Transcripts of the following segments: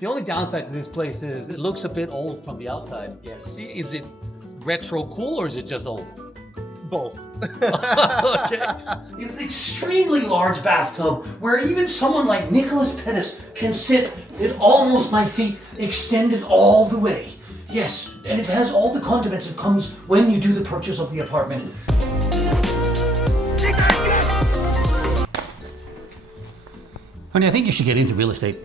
The only downside to this place is it looks a bit old from the outside. Yes. Is it retro cool or is it just old? Both. Okay. It's an extremely large bathtub where even someone like Nicholas Pettas can sit at almost my feet, extended all the way. Yes, and it has all the condiments that comes when you do the purchase of the apartment. Honey, I think you should get into real estate.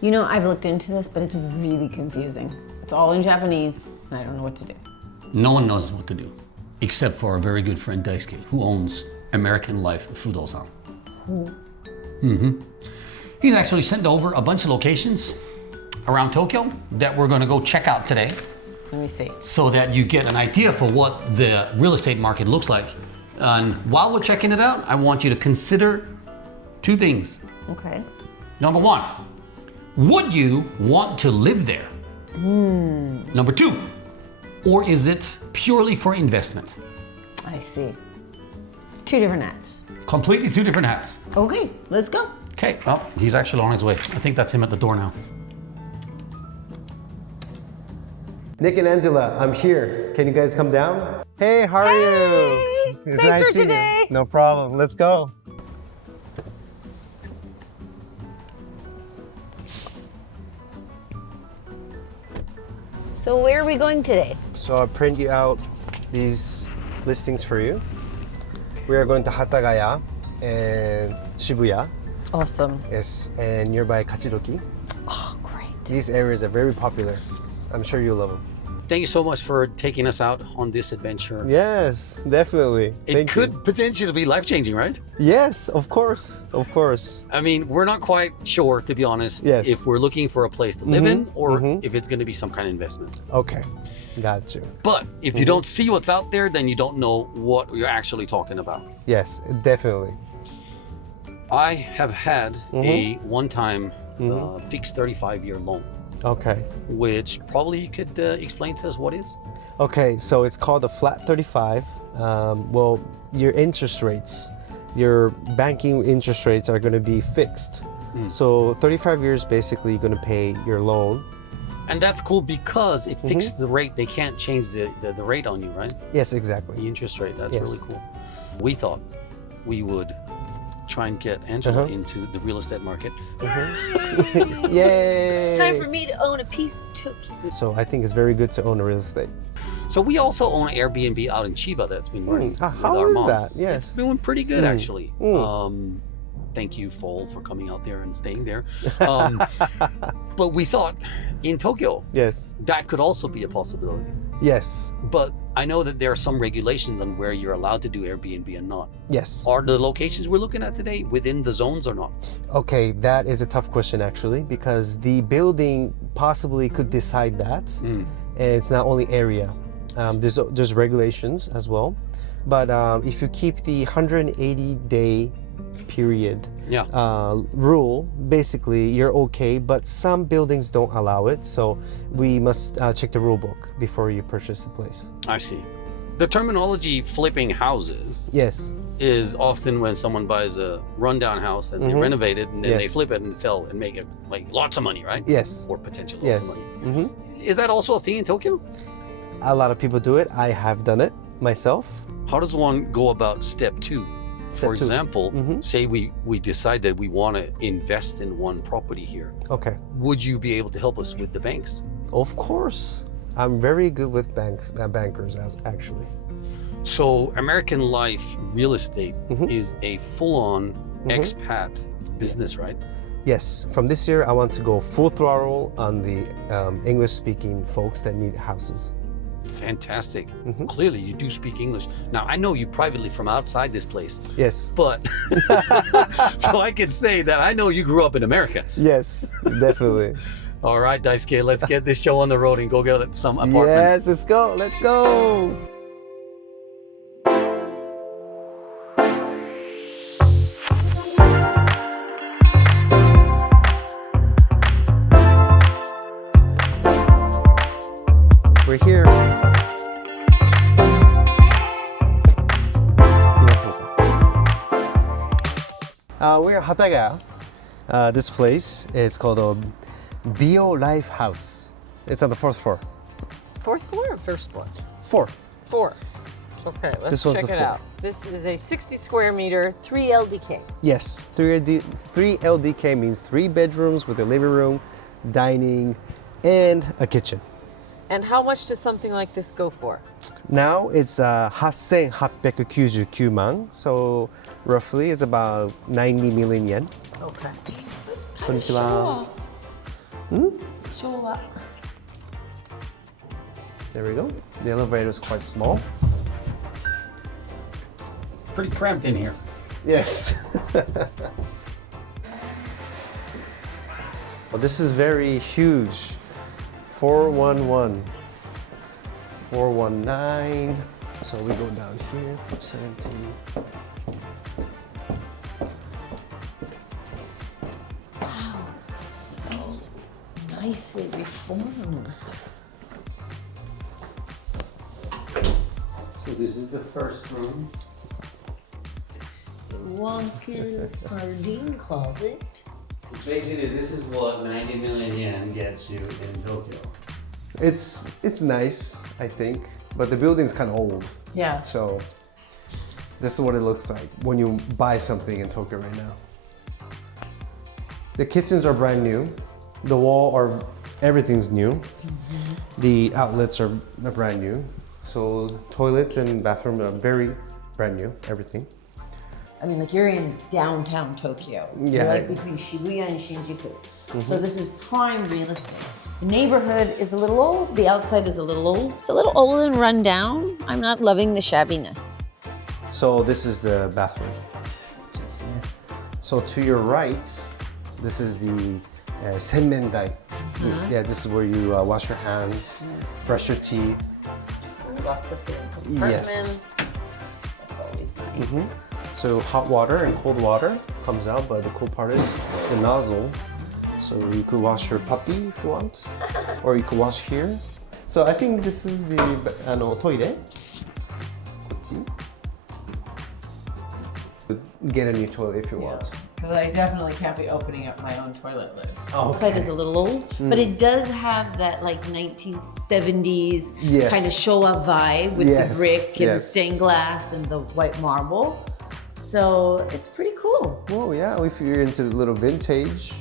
You know, I've looked into this, but it's really confusing. It's all in Japanese, and I don't know what to do. No one knows what to do, except for our very good friend Daisuke, who owns American Life Fudosan. Who? He's actually sent over a bunch of locations around Tokyo that we're gonna go check out today. Let me see. So that you get an idea for what the real estate market looks like. And while we're checking it out, I want you to consider two things. Okay. Number one, would you want to live there? Number two, or is it purely for investment? I see. Two different hats. Completely two different hats. Okay, let's go. Okay, well, he's actually on his way. I think that's him at the door now. Nick and Angela, I'm here. Can you guys come down? Hey, how are you? It's Thanks for seeing you. today. No problem. Let's go. So where are we going today? So I'll print you out these listings for you. We are going to Hatagaya and Shibuya. Awesome. Yes, and nearby Kachidoki. Oh, great. These areas are very popular. I'm sure you'll love them. Thank you so much for taking us out on this adventure. Yes, definitely. It could potentially be life-changing, right? Yes, of course, of course. I mean, we're not quite sure, to be honest, Yes. if we're looking for a place to live in or if it's going to be some kind of investment. Okay, got you. But if you don't see what's out there, then you don't know what you're actually talking about. Yes, definitely. I have had a one-time fixed 35-year loan, Okay. which probably you could explain to us what is. Okay, so it's called a flat 35. Well, your interest rates, your banking interest rates are going to be fixed. So 35 years basically you're going to pay your loan. And that's cool because it fixes the rate. They can't change the rate on you, right? Yes, The exactly. interest rate. That's Yes. really cool. We thought we would try and get Angela into the real estate market. Yay! It's time for me to own a piece of Tokyo. So I think it's very good to own a real estate. So we also own an Airbnb out in Chiba that's been running with How our is mom. that? It's Yes. doing pretty good actually. Thank you, Fall, for coming out there and staying there. But we thought in Tokyo, Yes. that could also be a possibility. Yes. But I know that there are some regulations on where you're allowed to do Airbnb and not. Yes. Are the locations we're looking at today within the zones or not? Okay, that is a tough question actually, because the building possibly could decide that. And it's not only area. There's regulations as well. But if you keep the 180-day period rule, basically you're okay, but some buildings don't allow it. So we must check the rule book before you purchase the place. I see. The terminology flipping houses Yes. is often when someone buys a rundown house and they renovate it and then they Yes. flip it and sell and make it like lots of money, right? Yes. Or potential Yes. lots of money. Is that also a thing in Tokyo? A lot of people do it. I have done it myself. How does one go about step two? Step For two. example, say we decide that we want to invest in one property here. Okay. Would you be able to help us with the banks? Of course. I'm very good with bankers actually. So American Life Real Estate is a full-on expat business, right? Yes, from this year I want to go full throttle on the English-speaking folks that need houses. Fantastic. Clearly you do speak English. Now I know you privately from outside this place, Yes, but so I can say that I know you grew up in America. yes, definitely. All right, Daisuke, let's get this show on the road and go get some apartments. Yes, let's go, let's go. We're here. We're at Hatagaya. This place is called Bio Life House. It's on the 4th floor. 4th floor or first floor? 4. 4. Okay, let's This one's check the it four. out. This is a 60 square meter, 3 LDK. Yes, 3 LDK means 3 bedrooms with a living room, dining, and a kitchen. And how much does something like this go for? Now it's 8,899 man, so roughly it's about 90 million yen. Okay. Konnichiwa. Showa. There we go. The elevator is quite small. Pretty cramped in here. Yes. Well, this is very huge. 411. 419. So we go down here for 17. Wow, it's so nicely reformed. So this is the first room. Walk-in sardine closet. Basically, this is what 90 million yen gets you in Tokyo. It's nice, I think, but the building's kind of old. Yeah. So this is what it looks like when you buy something in Tokyo right now. The kitchens are brand new. The everything's new. The outlets are brand new. So toilets and bathrooms are very brand new, everything. I mean, like you're in downtown Tokyo. Yeah. You're like between Shibuya and Shinjuku. So this is prime real estate. The neighborhood is a little old. The outside is a little old. It's a little old and run down. I'm not loving the shabbiness. So this is the bathroom. So to your right, this is the senmendai. Yeah, this is where you wash your hands, brush your teeth. Lots of food compartments. Yes. That's always nice. So hot water and cold water comes out, but the cool part is the nozzle. So you could wash your puppy if you want, or you could wash here. So I think this is the toilet. Get a new toilet if you want. Because I definitely can't be opening up my own toilet lid. Oh, The side is a little old, but it does have that like 1970s Yes. kind of Showa vibe with Yes, the brick and the yes. stained glass and the white marble. So it's pretty cool. Well, yeah, if you're into a little vintage,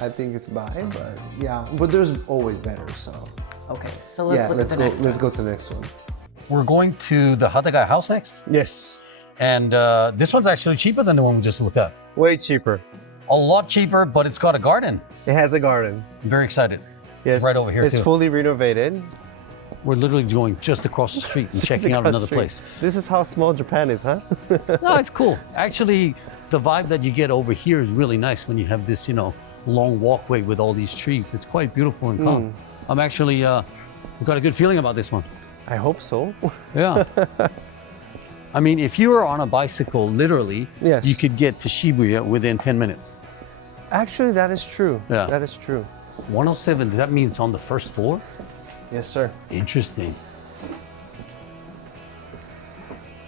I think it's buy, but yeah, but there's always better, so. Okay, so let's Yeah, look let's at the go, next let's one. go to the next one. We're going to the Hatagaya house next. Yes, And this one's actually cheaper than the one we just looked at. way cheaper. A lot cheaper, but it's got a garden. It has a garden. I'm very excited. Yes, It's right over here It's too. fully renovated. We're literally going just across the street and checking out Across another street. place. This is how small Japan is, huh? No, it's cool. Actually, the vibe that you get over here is really nice when you have this, long walkway with all these trees. It's quite beautiful and calm. I'm actually got a good feeling about this one. I hope so. Yeah. I mean, if you were on a bicycle, literally, Yes. you could get to Shibuya within 10 minutes. Actually, that is true. Yeah. That is true. 107, does that mean it's on the first floor? Yes, sir. Interesting.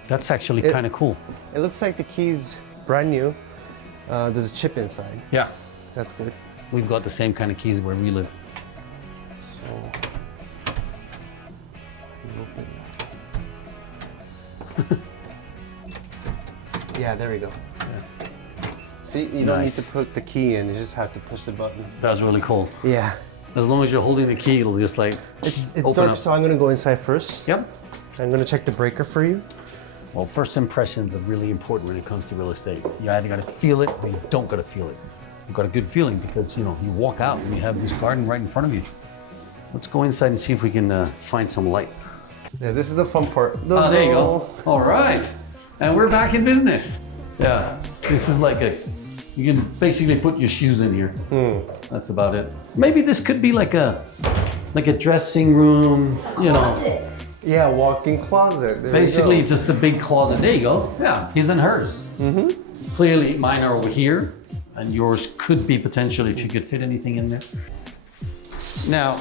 That's actually kind of cool. It looks like the key's brand new. There's a chip inside. Yeah. That's good. We've got the same kind of keys where we live. Yeah, there we go. See, you don't need Nice. to put the key in. You just have to push the button. That's really cool. Yeah. As long as you're holding the key, it'll just like It's open dark, up. so I'm gonna go inside first. Yep. I'm gonna check the breaker for you. Well, first impressions are really important when it comes to real estate. You either got to feel it or you don't got to feel it. You've got a good feeling because, you walk out and you have this garden right in front of you. Let's go inside and see if we can find some light. Yeah, this is the fun part. Oh, there you go. All right. And we're back in business. Yeah. This is you can basically put your shoes in here. That's about it. Maybe this could be like a dressing room, Yeah, walk-in closet. There Basically, we it's just a big closet. There you go. Yeah, his and hers. Clearly, mine are over here, and yours could be potentially if you could fit anything in there. Now,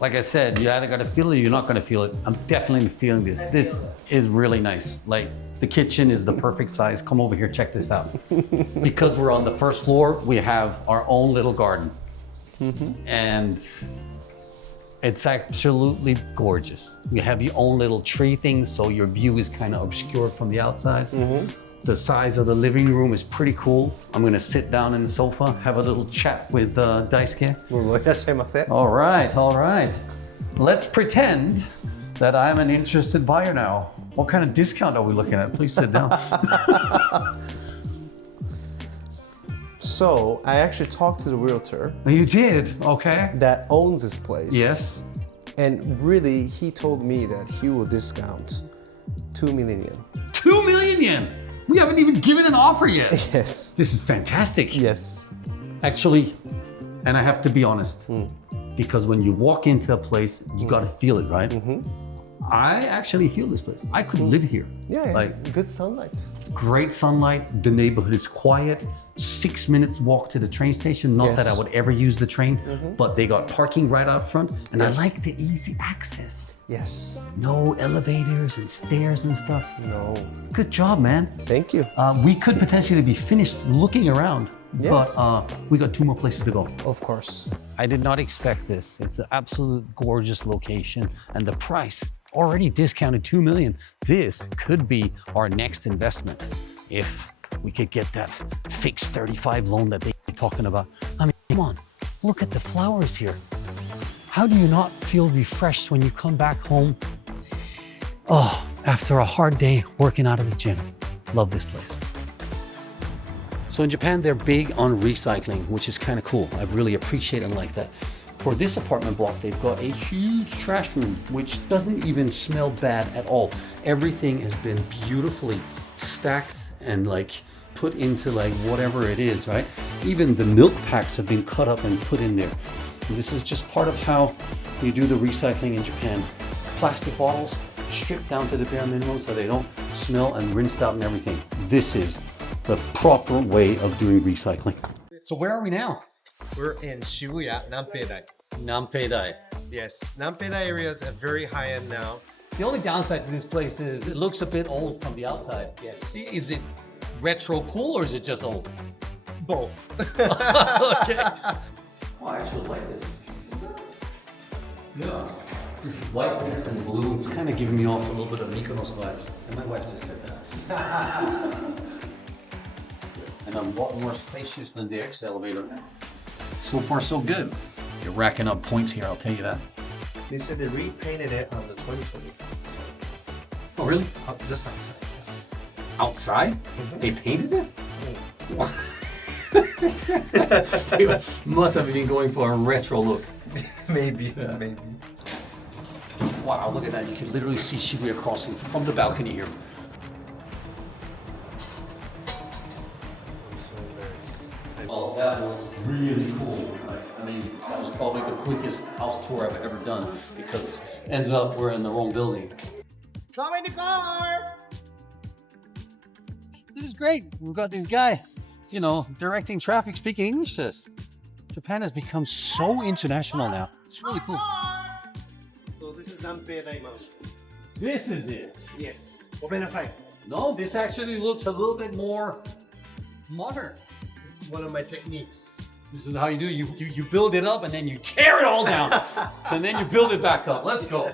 like I said, you either got to feel it or you're not going to feel it. I'm definitely feeling this. This is really nice. Like, the kitchen is the perfect size. Come over here, check this out. Because we're on the first floor, we have our own little garden. and it's absolutely gorgeous. You have your own little tree thing, so your view is kind of obscured from the outside. The size of the living room is pretty cool. I'm gonna sit down in the sofa, have a little chat with Daisuke. もういらっしゃいませ。 All right, all right. Let's pretend that I'm an interested buyer now. What kind of discount are we looking at? Please sit down. So I actually talked to the realtor You did, okay. that owns this place. Yes. And really, he told me that he will discount 2 million yen. 2 million yen. We haven't even given an offer yet. Yes. This is fantastic. Yes. Actually, and I have to be honest, because when you walk into a place, you gotta feel it, right? I actually feel this place. I could live here. Yeah, Like, good sunlight. great sunlight, the neighborhood is quiet, 6 minutes walk to the train station. Not that I Yes. would ever use the train, but they got parking right out front, and Yes. I like the easy access. Yes. No elevators and stairs and stuff. No. Good job, man. Thank you. We could potentially be finished looking around, Yes. but we got 2 more places to go. Of course. I did not expect this. It's an absolute gorgeous location, and the price already discounted 2 million. This could be our next investment if we could get that fixed 35 loan that they're talking about. I mean, come on, look at the flowers here. How do you not feel refreshed when you come back home? Oh, after a hard day working out of the gym. Love this place. So in Japan, they're big on recycling, which is kind of cool. I really appreciate and like that. For this apartment block, they've got a huge trash room, which doesn't even smell bad at all. Everything has been beautifully stacked and like put into like whatever it is, right? Even the milk packs have been cut up and put in there. And this is just part of how you do the recycling in Japan. Plastic bottles stripped down to the bare minimum so they don't smell, and rinsed out and everything. This is the proper way of doing recycling. So where are we now? We're in Shibuya, Nanpeidai. Nanpeidai. Yes, Nanpeidai area is very high end now. The only downside to this place is it looks a bit old from the outside. Yes. Is it retro cool or is it just old? Both. Okay. Oh, I actually like this. Yeah. This whiteness and blue, it's kind of giving me off a little bit of Mykonos vibes. And my wife just said that. And I'm a lot more spacious than the X elevator. So far, so good. You're racking up points here, I'll tell you that. They said they repainted it on the 2020. Oh, really? Just outside. Yes. Outside? They painted it? What? They must have been going for a retro look. Maybe. Wow, look at that. You can literally see Shibuya crossing from the balcony here. I'm so embarrassed. Well, that was really cool. I mean, that was probably the quickest house tour I've ever done because ends up we're in the wrong building. Come in the car! This is great. We've got this guy, directing traffic, speaking English to us. Japan has become so international now. It's really cool. So this is Nanpeidai Mansion. This is it. Yes. ごめんなさい. No, this actually looks a little bit more modern. It's one of my techniques. This is how you do it. You build it up and then you tear it all down. And then you build it back up. Let's go.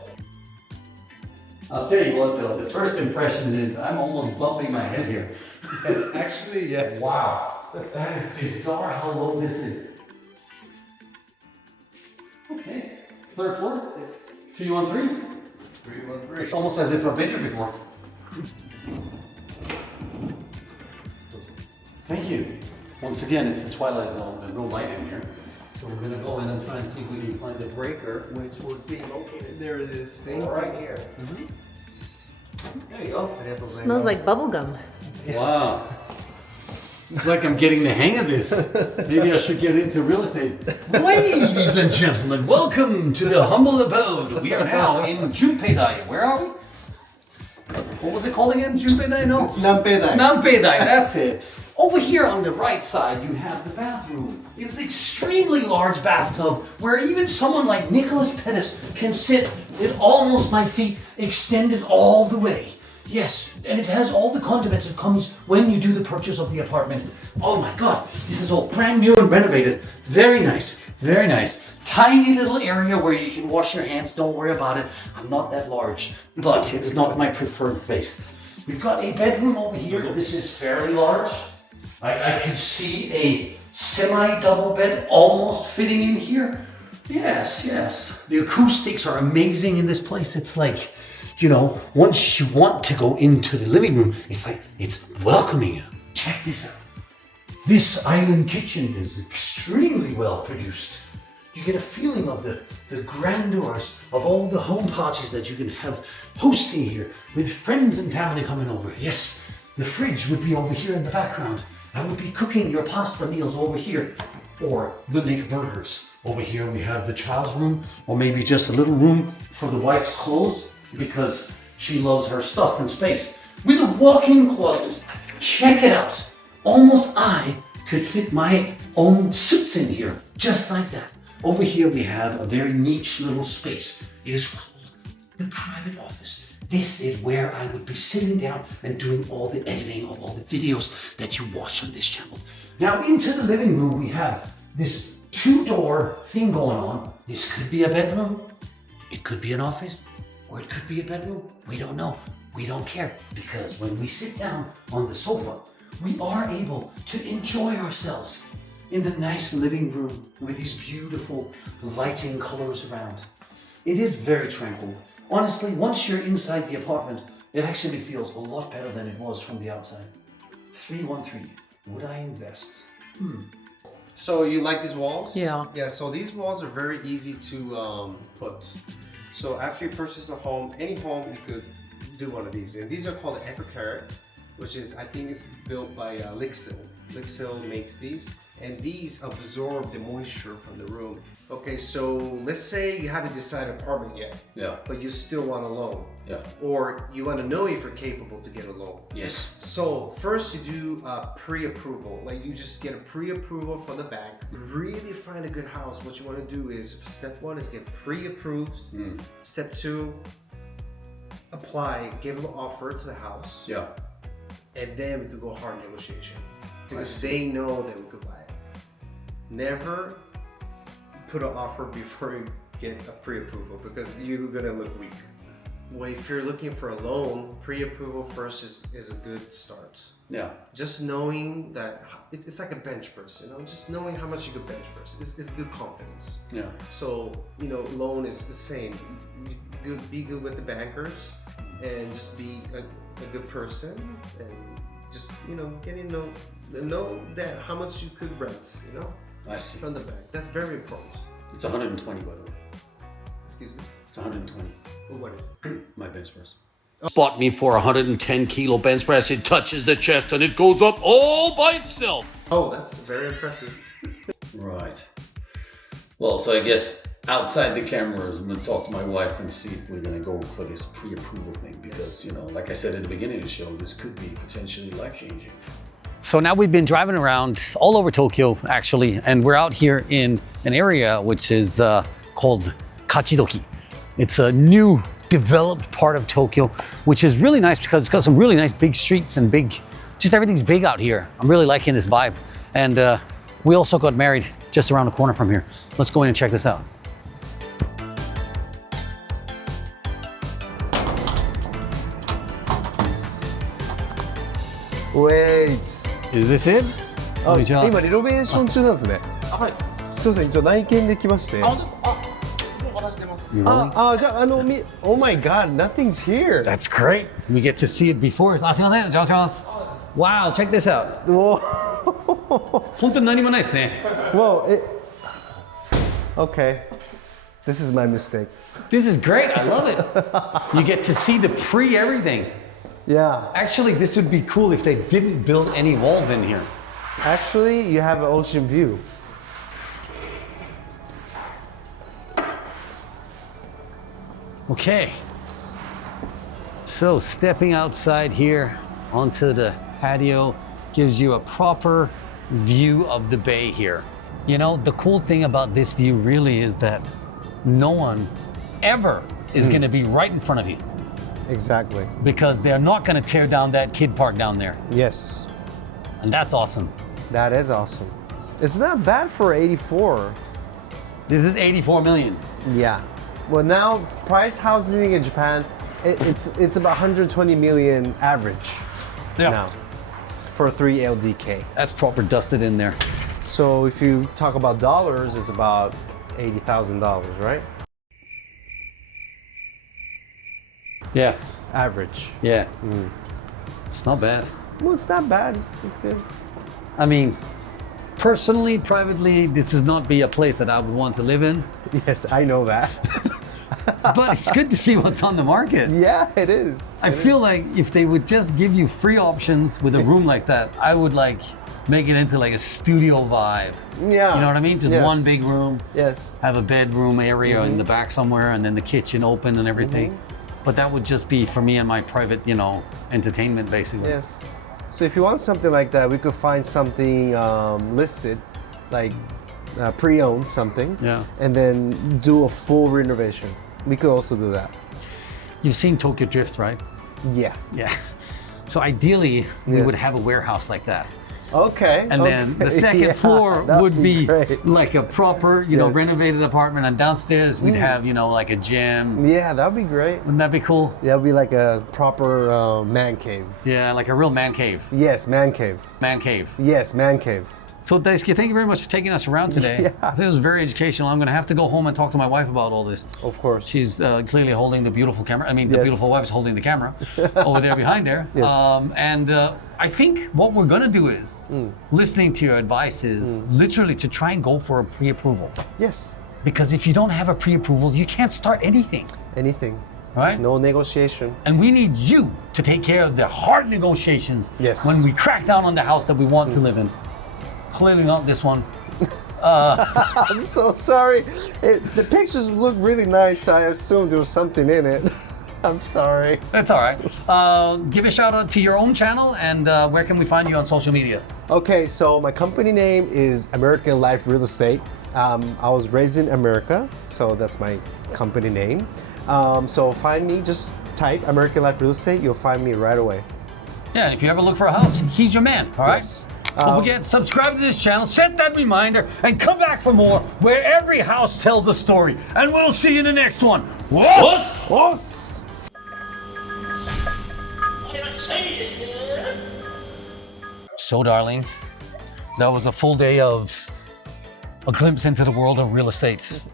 I'll tell you what though, the first impression is I'm almost bumping my head here. Yes, actually, yes. Wow. That is bizarre how low this is. Okay. Third floor? Yes. 313? 313. It's almost as if I've been here before. Thank you. Once again, it's the Twilight Zone. There's no light in here. So we're gonna go in and try and see if we can find the breaker, which would be located There it is. Thing right here. There you go. Smells like bubble gum. Wow. It's like I'm getting the hang of this. Maybe I should get into real estate. Ladies and gentlemen, welcome to the humble abode. We are now in Junpeidai. Where are we? What was it called again? Junpeidai? No. Nanpeidai. Nanpeidai, that's it. Over here on the right side, you have the bathroom. It's an extremely large bathtub where even someone like Nicholas Pettas can sit with almost my feet extended all the way. Yes, and it has all the condiments that comes when you do the purchase of the apartment. Oh my God, this is all brand new and renovated. Very nice, very nice. Tiny little area where you can wash your hands. Don't worry about it. I'm not that large, but it's not my preferred face. We've got a bedroom over here. This is fairly large. I can see a semi-double bed almost fitting in here. Yes, yes. The acoustics are amazing in this place. It's like, you know, once you want to go into the living room, it's like, it's welcoming you. Check this out. This island kitchen is extremely well produced. You get a feeling of the grandeurs of all the home parties that you can have hosting here with friends and family coming over. Yes, the fridge would be over here in the background. I would be cooking your pasta meals over here, or the Nick burgers. Over here we have the child's room, or maybe just a little room for the wife's clothes because she loves her stuff and space. With a walk-in closet. Check it out. Almost I could fit my own suits in here, just like that. Over here we have a very niche little space. It is called the private office. This is where I would be sitting down and doing all the editing of all the videos that you watch on this channel. Now into the living room we have this two-door thing going on. This could be a bedroom, it could be an office, or it could be a bedroom. We don't know. We don't care, because when we sit down on the sofa, we are able to enjoy ourselves in the nice living room with these beautiful lighting colors around. It is very tranquil. Honestly, once you're inside the apartment, it actually feels a lot better than it was from the outside. 313, would I invest? So you like these walls? Yeah. Yeah, so these walls are very easy to put. So after you purchase a home, any home, you could do one of these. And these are called Echo Carrot, which is, I think is built by Lixil. Lixil makes these, and these absorb the moisture from the room. Okay, so let's say you haven't decided apartment yet. Yeah. But you still want a loan. Yeah. Or you want to know if you're capable to get a loan. Yes. So first you do a pre-approval. Like you just get a pre-approval from the bank. Really find a good house. What you want to do is, step one is get pre-approved. Step two, apply, give an offer to the house. Yeah. And then we could go hard negotiation. Because they know that we could buy it. Never put an offer before you get a pre-approval, because you're gonna look weak. Well, if you're looking for a loan, pre-approval first is a good start. Yeah. Just knowing that it's like a bench press, you know, just knowing how much you could bench press is good confidence. Yeah. So, you know, loan is the same. Be good with the bankers and just be a good person and just, you know, getting to know that how much you could rent, you know, I see. from the bank. That's very important. It's 120, by the way. Excuse me. It's 120. Well, what is it? My bench press. Bought me for 110 kilo bench press. It touches the chest and it goes up all by itself. Oh, that's very impressive. Right. Well, so I guess outside the cameras, I'm gonna talk to my wife and see if we're gonna go for this pre-approval thing, because, you know, like I said at the beginning of the show, this could be potentially life-changing. So now we've been driving around all over Tokyo, actually, and we're out here in an area which is called Kachidoki. It's a new developed part of Tokyo, which is really nice because it's got some really nice big streets and just everything's big out here. I'm really liking this vibe. And we also got married just around the corner from here. Let's go in and check this out. Wait. Is this it? あ、今リノベーション中なんですね。はい。すいません、一応内見できまして。もう私出ます。じゃあOh my God, nothing's here. That's great. We get to see it before. あ、すいません、お邪魔します。Wow, check this out. 本当に何もないですね。Whoa, okay. This is my mistake. This is great. I love it. You get to see the pre-everything. Yeah. Actually, this would be cool if they didn't build any walls in here. Actually, you have an ocean view. Okay. So stepping outside here onto the patio gives you a proper view of the bay here. You know, the cool thing about this view really is that no one ever is going to be right in front of you. Exactly. because they're not going to tear down that kid park down there. Yes, And that's awesome. that is awesome. It's not bad for 84. This is 84 million. Yeah. Well, now price housing in Japan, it's about 120 million average now for 3 LDK. That's proper dusted in there. So if you talk about dollars, it's about $80,000, right? Yeah. Average. Yeah. It's not bad. Well, it's not bad. It's good. I mean, personally, privately, this would not be a place that I would want to live in. Yes, I know that. But it's good to see what's on the market. Yeah, it is. I feel like if they would just give you free options with a room like that, I would like make it into like a studio vibe. Yeah. You know what I mean? Just Yes. one big room, Yes. have a bedroom area in the back somewhere, and then the kitchen open and everything. But that would just be for me and my private, you know, entertainment basically. Yes. So if you want something like that, we could find something listed, like pre-owned something. Yeah. And then do a full renovation. We could also do that. You've seen Tokyo Drift, right? Yeah. Yeah. So ideally, we Yes. would have a warehouse like that. Okay. And then the okay. second Yeah, floor that'd would be great. like a proper, you know, Yes. renovated apartment. And downstairs we'd have, you know, like a gym. Yeah, that'd be great. Wouldn't that be cool? That'd be like a proper man cave. Yeah, like a real man cave. Yes, man cave. Man cave. Yes, man cave. So Daisuke, thank you very much for taking us around today. Yeah. This was very educational. I'm going to have to go home and talk to my wife about all this. Of course. She's clearly holding the beautiful camera. I mean, the Yes. beautiful wife's holding the camera over there behind there. Yes. And I think what we're going to do is, listening to your advice is literally to try and go for a pre-approval. Yes. Because if you don't have a pre-approval, you can't start anything, Anything. right? No negotiation. And we need you to take care of the hard negotiations Yes. when we crack down on the house that we want to live in. Clearly not this one. I'm so sorry. The pictures look really nice, so I assumed there was something in it. I'm sorry. It's all right. Give a shout out to your own channel, and where can we find you on social media? Okay, so my company name is American Life Real Estate. I was raised in America, so that's my company name. So find me, just type American Life Real Estate, you'll find me right away. Yeah, and if you ever look for a house, he's your man, all right? Yes. Don't forget, subscribe to this channel, set that reminder, and come back for more, where every house tells a story. And we'll see you in the next one. Wuss! Os! So, darling, that was a full day of a glimpse into the world of real estate.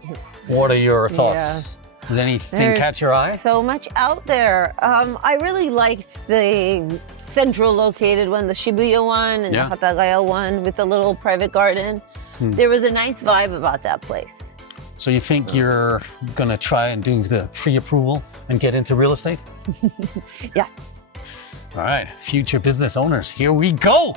What are your thoughts? Does anything catch your eye? So much out there. I really liked the central located one, the Shibuya one, and Yeah. the Hatagaya one with the little private garden. There was a nice vibe about that place. So you think you're gonna try and do the pre-approval and get into real estate? Yes. All right, future business owners, here we go.